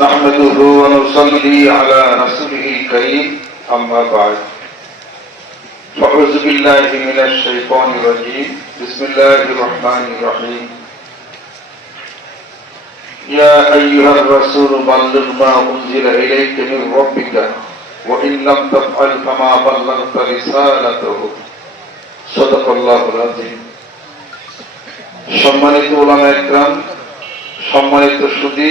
نحمده ونصلي على رسوله الكريم أما بعد فأعوذ بالله من الشيطان الرجيم بسم الله الرحمن الرحيم يا أيها الرسول بلغ ما أنزل إليك من ربك وإن لم تفعل فما بلغت رسالته صدق الله العظيم সম্মানিত ওলামা একরাম সম্মানিত সুদী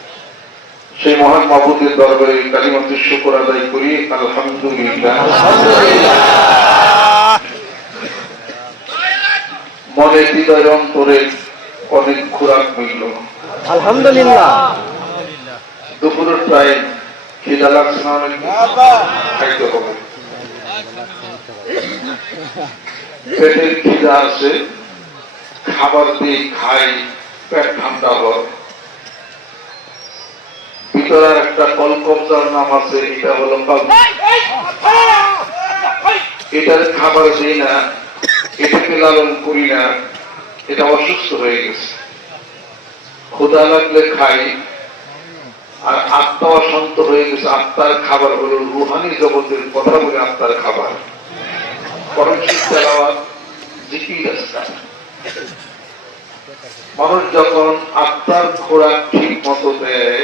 সেই মহান মাহবুদের দরবারে কালিমাতে শুকর আদায় করি আলহামদুলিল্লাহ। মনে হৃদয় অন্তরে অনেক খোরাক মিলল। আলহামদুলিল্লাহ। দুপুরের প্রায় খিদা লাগছে না অনেক? খাইতে হবে। পেটের খিদা আছে খাবার দিয়ে খাই পেট ঠান্ডা হয়। ভিতরের একটা কলকবজার নাম আছে, এটা হলো এটার খাবার দিই না, এটাকে লালন করি না, এটা অসুস্থ হয়ে গেছে। ক্ষুদা লাগলে খাই, আর আত্মা অশান্ত হয়ে গেছে, আত্মার খাবার হলো রুহানি জগতের কথা বলে আত্মার খাবার। মানুষ যখন আত্মার খোরাক ঠিক মতো দেয়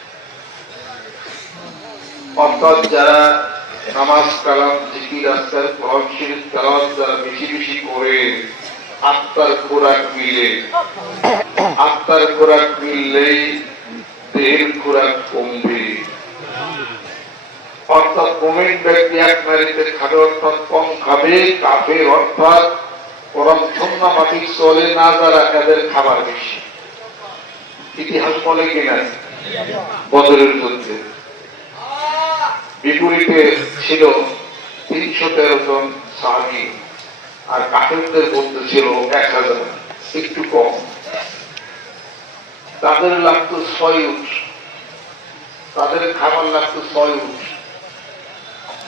অর্থাৎ যারা নামাজ, কালাম, জিকির, আস্তার কোরআন তেলাওয়াত যারা বেশি বেশি করে আত্মার খোরাক মিলে, আত্মার খোরাক মিললেই দেহের খোরাক কমবে। অর্থাৎ মোমেন ব্যক্তি এক নারীতে খাবে অর্থাৎ কম খাবে, কাফের অর্থাৎ পরম সন্না মাফিক চলে না যারা এদের খাবার বেশি। ইতিহাস বলে কিনা বদরের যুদ্ধে। বিপরীতে ছিল তিনশো তেরো জন সাহাবি আর কাফেরদের মধ্যে ছিল এক হাজার একটু কম। তাদের লাগতো ছয় উঠ তাদের খাবার লাগতো ছয় উঠ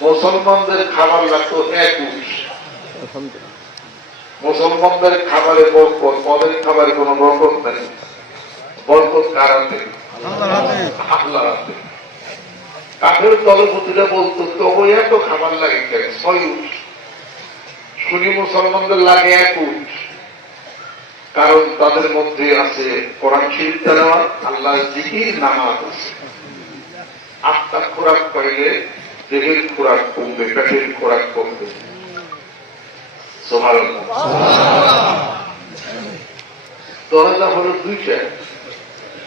মুসলমানদের খাবার লাগতো এক উঠ মুসলমানদের খাবারে বরকত পদের খাবারে কোনো বরকত নেই। বরকত কারাতে আল্লাহ কাঠের দলপতিরা বলতো তবু এত খাবার লাগে কেন? ছয় উঠ। শুনি মুসলমানদের লাগে এক উঠ। কারণ তাদের মধ্যে আছে কোরআন শরীফ তেলাওয়াত আল্লাহ জিকির নামাজ আছে। আত্মা খোরাক পাইলে দেহের খোরাক কমবে পেটের খোরাক কমবে। সুবহানাল্লাহ। দরজা হলো দুইটা।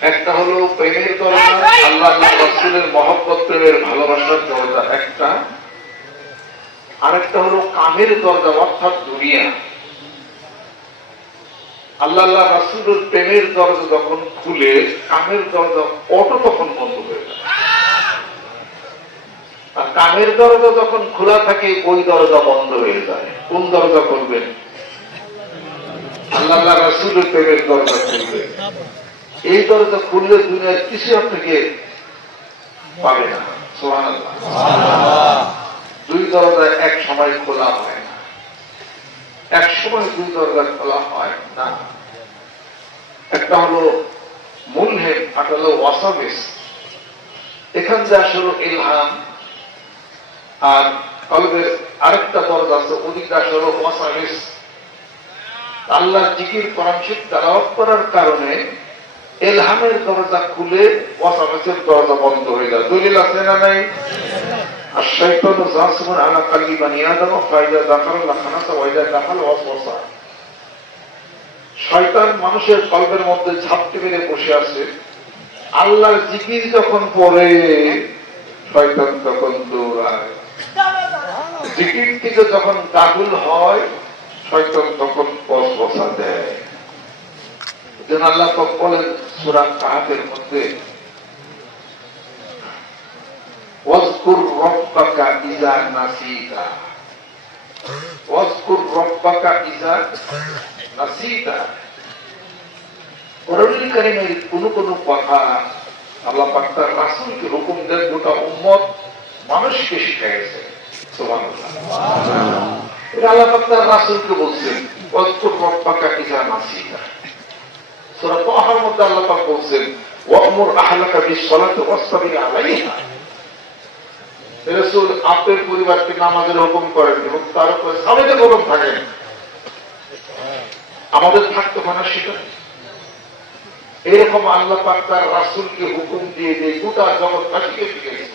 একটা হলো প্রেমের দরজা আল্লাহ রসুলের মহব্বত প্রেমের ভালোবাসার দরজা একটা। আরেকটা হলো কামের দরজা অর্থাৎ দুনিয়া। আল্লাহ রাসুলের প্রেমের দরজা যখন খুলে কামের দরজা অটো তখন বন্ধ হয়ে যায়। আর কামের দরজা যখন খোলা থাকে ওই দরজা বন্ধ হয়ে যায়। কোন দরজা করবেন আল্লাহ রাসুলের প্রেমের দরজা খুলবে। এই দরজা খুললে দুনিয়ার কিছু আপনাকে পাবে না। দুই দরজা এক সময় খোলা হয় না। এক সময় দুই দরজা খোলা হয় না। একটা হলো মূল হেম আর হলো ওয়াসাবেস এখান যে আসলে ইলহাম। আর কলবের আরেকটা দরজা আছে, ওদিকে আসলে ওয়াসাবেস আল্লাহ জিকির পরামর্শ তালাওয়াত করার কারণে এলহামের দরজা খুলে ওয়াসাওয়াসের দরজা বন্ধ হয়ে যায়। দলিল আছে না নাই? আর শয়তান আলা কালি ফায়দা দাখাল ওয়াইদা দাখাল ওয়াসওয়াসা শয়তান মানুষের মধ্যে মেরে বসে আছে। আল্লাহর জিকির যখন পড়ে, শয়তান তখন দৌড়ায়। জিকির থেকে যখন গাগুল হয়, শয়তান তখন কসবসা দেয়। যেন আল্লাহ বলেন সুরা কাহাতের মধ্যে ওয়াজকুর রব্বাকা ইজা নাসিতা। ওয়াজকুর রব্বাকা ইজা নাসিতা। কোরআনুল কারীমের কোন কোন কথা আল্লাহ পাক তার রাসূলকে হুকুম দেন গোটা উম্মত মানুষকে শিখাইছে সুবহানাল্লাহ। এটা আল্লাহ পাক তার রাসূলকে বলছেন ওয়াজকুর রব্বাকা ইজা নাসিতা। সূরা তাহার মধ্যে আল্লাহ পাক বলছেন ওয়ামুর আহলাকা বিসসালাতি ওয়াসতাবির আলাইহা রাসূল আপনার পরিবারকে নামাজের হুকুম করেন এবং তার উপরে সাবেদের হুকুম থাকেন আমাদের থাকতে হয় না সেটা এরকম আল্লাহ পাক তার রাসূলকে হুকুম দিয়ে দিয়ে গোটা জগৎবাসীকে শিখেছে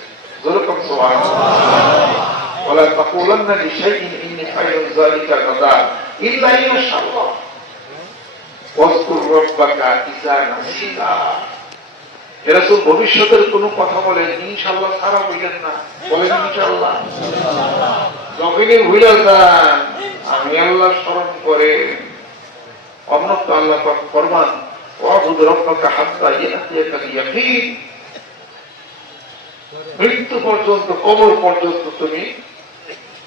যেরকম সুবহানাল্লাহ ولا تقولن لشيء إني خير ذلك غدا إلا إن شاء الله ভবিষ্যতের কোনো কথা বলেন ইনশাল্লাহ সারা না। বলেন ইনশাল্লাহ যখনই ভুলে আমি আল্লাহ স্মরণ করে। আল্লাহ ফরমান মৃত্যু পর্যন্ত, কবর পর্যন্ত তুমি,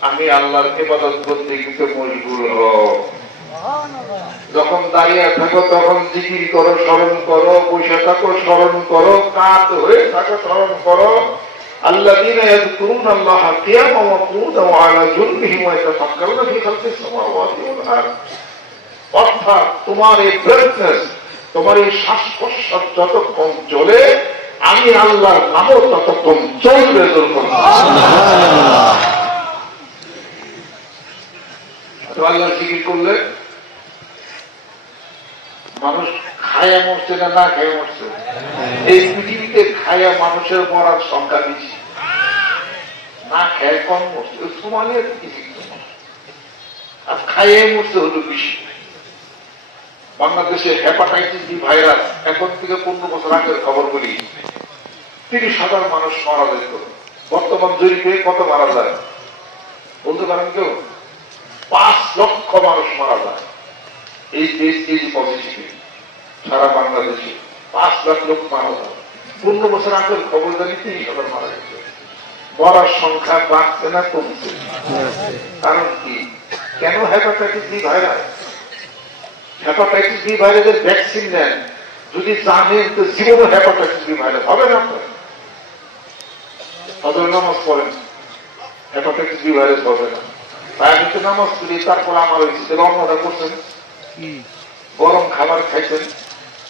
আমি আল্লাহর ইবাদত করতে কিন্তু মজবুর যখন দাঁড়িয়ে থাকো তখন জিকির করো স্মরণ করো বসে থাকো স্মরণ করো কাত হয়ে থাকো স্মরণ করো الذين يذكرون الله قياما وقعودا وعلى جنبهم ويتفكرون في خلق السماوات والارض অর্থাৎ তোমার এই ব্রেথনেস তোমার এই শ্বাস প্রশ্বাস যতক্ষণ চলে আমি আল্লাহর নামও ততক্ষণ চলবে যতক্ষণ তো আল্লাহর জিকির করলে মানুষ খায়া মরছে না না খায়া মরছে? এই পৃথিবীতে খায়া মানুষের মরার সংখ্যা বেশি। না খায় কম মরছে কিছু আর খাইয়ে মরছে হলো বেশি। বাংলাদেশে হেপাটাইটিস বি ভাইরাস এখন থেকে পনেরো বছর আগের খবর বলি। তিরিশ হাজার মানুষ মারা যেত বর্তমান জরিপে কত মারা যায়? বলতে পারেন কেউ? পাঁচ লক্ষ মানুষ মারা যায়। এই দেশ এই পজিটিভ সারা বাংলাদেশে পাঁচ লাখ লোক মারা যায় পনেরো বছর আগের খবর জানি তিরিশ হাজার মারা গেছে। মরার সংখ্যা বাড়ছে না কমছে। কারণ কি? কেন hepatitis B virus hepatitis B ভাইরাসের ভ্যাকসিন নেন। যদি জানেন তো জীবনে হেপাটাইটিস বি ভাইরাস হবে না আপনার। হজর নামাজ পড়েন হেপাটাইটিস বি ভাইরাস হবে না। তাই আমি তো নামাজ পড়ি তারপর আমার হয়েছে অন্যটা করছেন গরম খাবার খাইছেন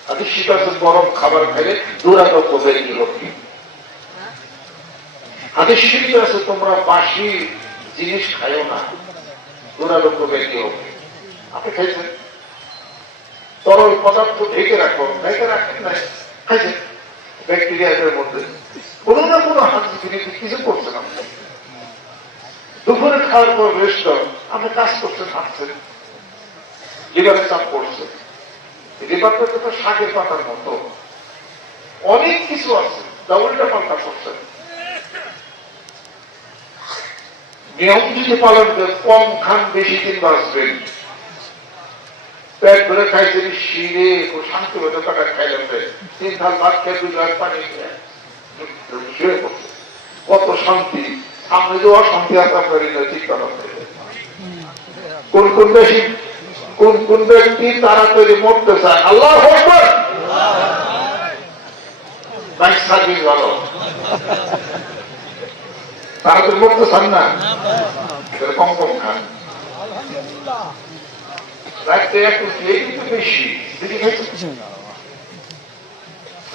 আদি শীত গরম খাবার খাইলে দুরাতজ্ঞ হয়ে। গেল আদি শীত আছে তোমরা বাসি জিনিস খাইও না। দুরাতজ্ঞ হয়ে গেল আপনি খাইছেন? তরল পদার্থ ঢেকে রাখো ঢেকে রাখেন না খাইছেন? ব্যাকটেরিয়াদের মধ্যে। কোনো না কোনো হাত জিনিস কিছু করছে না দুপুরে খাওয়ার পর রেস্ট আপনি কাজ করছেন হাঁটছেন। চাপ পড়ছে লিভারটা তো শাকের পাতার মতো। অনেক কিছু আছে যা উল্টা পাল্টা নিয়ম যদি পালন করে কম খান বেশি দিন বাঁচবেন পেট শিরে ও শান্তি হতে টাকা খাইলেন তিন ধাল ভাত খেয়ে দুই পানি শুয়ে পড়ছে কত শান্তি। সামনে যে অশান্তি আছে আপনার হৃদয়, ঠিক করা কোন কোন বেশি কোন কোন ব্যক্তি তাড়াতাড়ি মরতে চায়? আল্লাহ বাইক সার্ভিস মরতে চান না। কম কম খান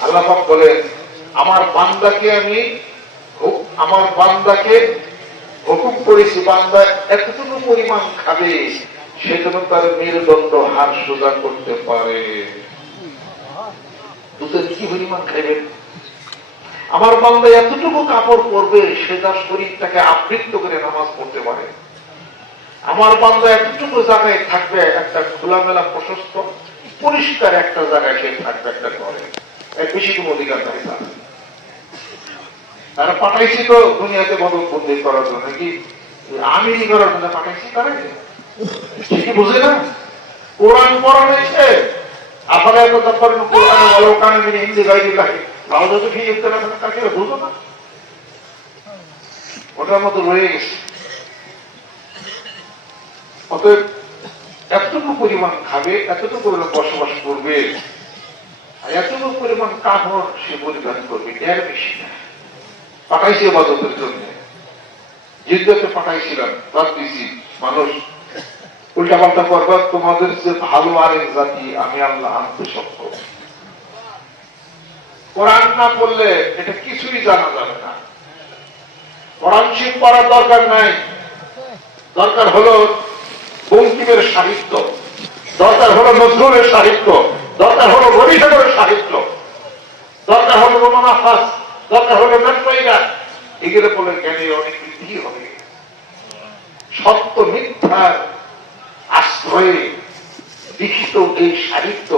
আল্লাহ বলেন, আমার বান্দাকে আমি আমার বান্দাকে হুকুম করেছি, বান্দা এতটুকু পরিমাণ খাবে। সেজন্য তার মেরুদণ্ড হার সোজা করতে পারে। কি পরিমাণ খাইবেন আমার বান্দা এতটুকু কাপড় পরবে, সে তার শরীরটাকে আবৃত্ত করে নামাজ পড়তে পারে। আমার বান্দা এতটুকু জায়গায় থাকবে, একটা খোলামেলা প্রশস্ত, পরিষ্কার একটা জায়গায় সে থাকবে, একটা ঘরে। বেশি কোনো অধিকার নাই তার। তারা পাঠাইছি তো দুনিয়াতে বদল বন্দি করার জন্য। নাকি আমিরি করার জন্য পাঠাইছি তারা? ঠিকই বুঝে না কোরআন পড়া হয়েছে। আপনারা এত দপ্তর কোরআন বলো কানে হিন্দি গাইডি লাগে তাহলে তো ঠিক ইফতার আপনার কাছে বুঝো না। ওটার মতো রয়ে গেছে। অতএব এতটুকু পরিমাণ খাবে, এতটুকু বসবাস করবে, আর এতটুকু পরিমাণ কাপড় সে পরিধান করবে, এর বেশি না। পাঠাইছি এবাদতের জন্য। জিদ্দাতে পাঠাইছিলাম দিছি। মানুষ উল্টা পাল্টা করবা তোমাদের যে ভালো আরেক জাতি আমি আল্লাহ আনতে সক্ষম। কোরআন না পড়লে এটা কিছুই জানা যাবে না। কোরআন শিখ পড়ার দরকার নাই। দরকার হলো বঙ্কিমের সাহিত্য। দরকার হলো নজরুলের সাহিত্য। দরকার হলো রবিঠাকুরের সাহিত্য। দরকার হলো রোমান আফাস দরকার হলো মেট্রোইরা এগুলো বলে জ্ঞানে অনেক বৃদ্ধি হবে? সত্য মিথ্যার আশ্রয়ে লিখিত এই সাহিত্য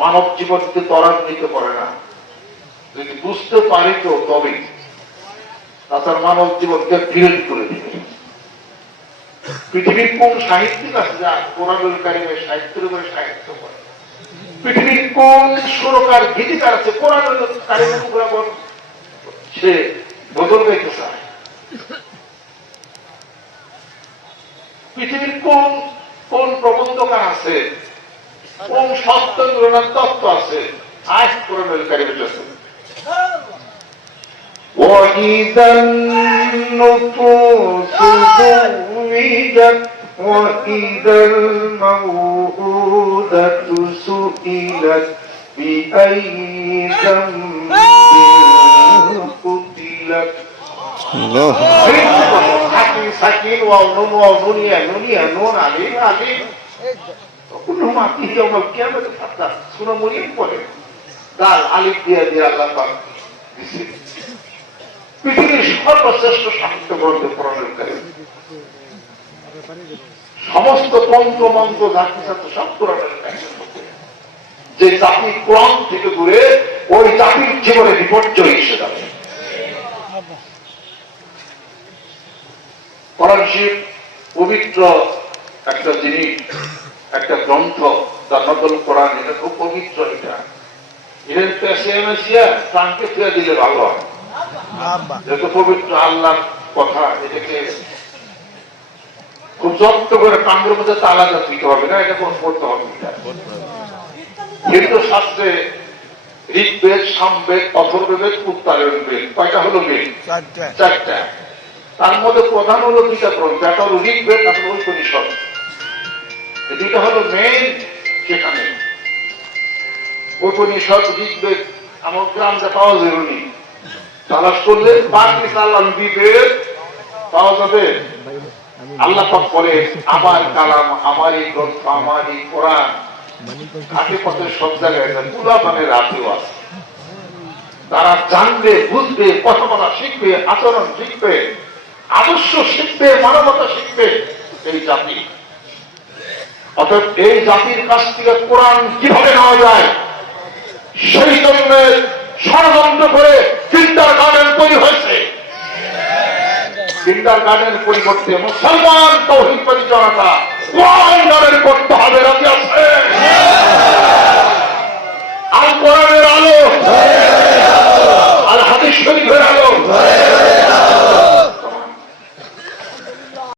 মানব জীবনকে ত্বরান্বিত করে না। যদি বুঝতে পারি তো তবে তাছাড়া মানব জীবনকে বিরোধ করে দেবে। পৃথিবীর কোন সাহিত্যিক আছে যা কোরআনুল কারিমের সাহিত্যের উপরে সাহিত্য করে? পৃথিবীর কোন সুরকার, গীতিকার আছে কোরআনুল সে বদল গাইতে চায় পৃথিবীর কোন কোন প্রবন্ধকার আছে কোন সত্য তুলনার তত্ত্ব আছে আজ কোরআনুল কারিমের আছে وإذا النفوس زوجت وإذا الموءودة سئلت بأي ذنب قتلت সাকিন সাকিন ওয়া নুন ওয়া নুনিয়া নুনিয়া নুন আলিম আলিম كلهم عطيه يوم القيامة حتى سورة مريم পড়ে দাল আলিফ দিয়ে দিয়ে আল্লাহ পাক দিছে পৃথিবীর সর্বশ্রেষ্ঠ সাহিত্য গ্রন্থ প্রণয়ন করে সমস্ত তন্ত্র মন্ত্র জাতি ছাত্র সব কোরআনের কাছে যে জাতি কোরআন থেকে দূরে ওই জাতির জীবনে বিপর্যয় এসে যাবে কোরআন শিব পবিত্র একটা জিনিস একটা গ্রন্থ তার নকল কোরআন এটা খুব পবিত্র এটা। এর পেশে প্রাণকে ফিরে দিলে ভালো হয়। যত পবিত্র আল্লাহর কথা এটাকে খুব যত্ন করে মধ্যে তালা দিতে হবে না এটা কোন করতে হবে না। হিন্দু শাস্ত্রে ঋগ্বেদ সামবেদ উত্তরায়ণ বেদ কয়টা হলো বেদ? চারটা। তার মধ্যে প্রধান হলো দুইটা গ্রন্থ। একটা হলো ঋগ্বেদ একটা হলো উপনিষদ। দুইটা হলো মেইন সেখানে উপনিষদ, ঋগ্বেদ, আমার গ্রামটা পাওয়া যাবে তালাশ করলে বাকি আল্লাহ দিবে পাওয়া যাবে। আল্লাহ পাক বলে, আমার কালাম, আমার এই গ্রন্থ, আমার এই কোরআন। ঘাটে পথে সব জায়গায় পুরা মানে রাতেও আছে। তারা জানবে, বুঝবে, কথা বলা শিখবে, আচরণ শিখবে। আদর্শ শিখবে মানবতা শিখবে এই জাতি। অর্থাৎ এই জাতির কাছ থেকে কোরআন কীভাবে নেওয়া যায়, সেই জন্য ষড়যন্ত্র করে চিন্তার গার্ডেন তৈরি হয়েছে। চিন্তার গার্ডেন পরিবর্তে মুসলমান তহিদ পরিচালনাটা কোরআন গার্ডেন করতে হবে, রাজি আছে? আর কোরআনের আলো? আর হাদিস শরীফের আলো?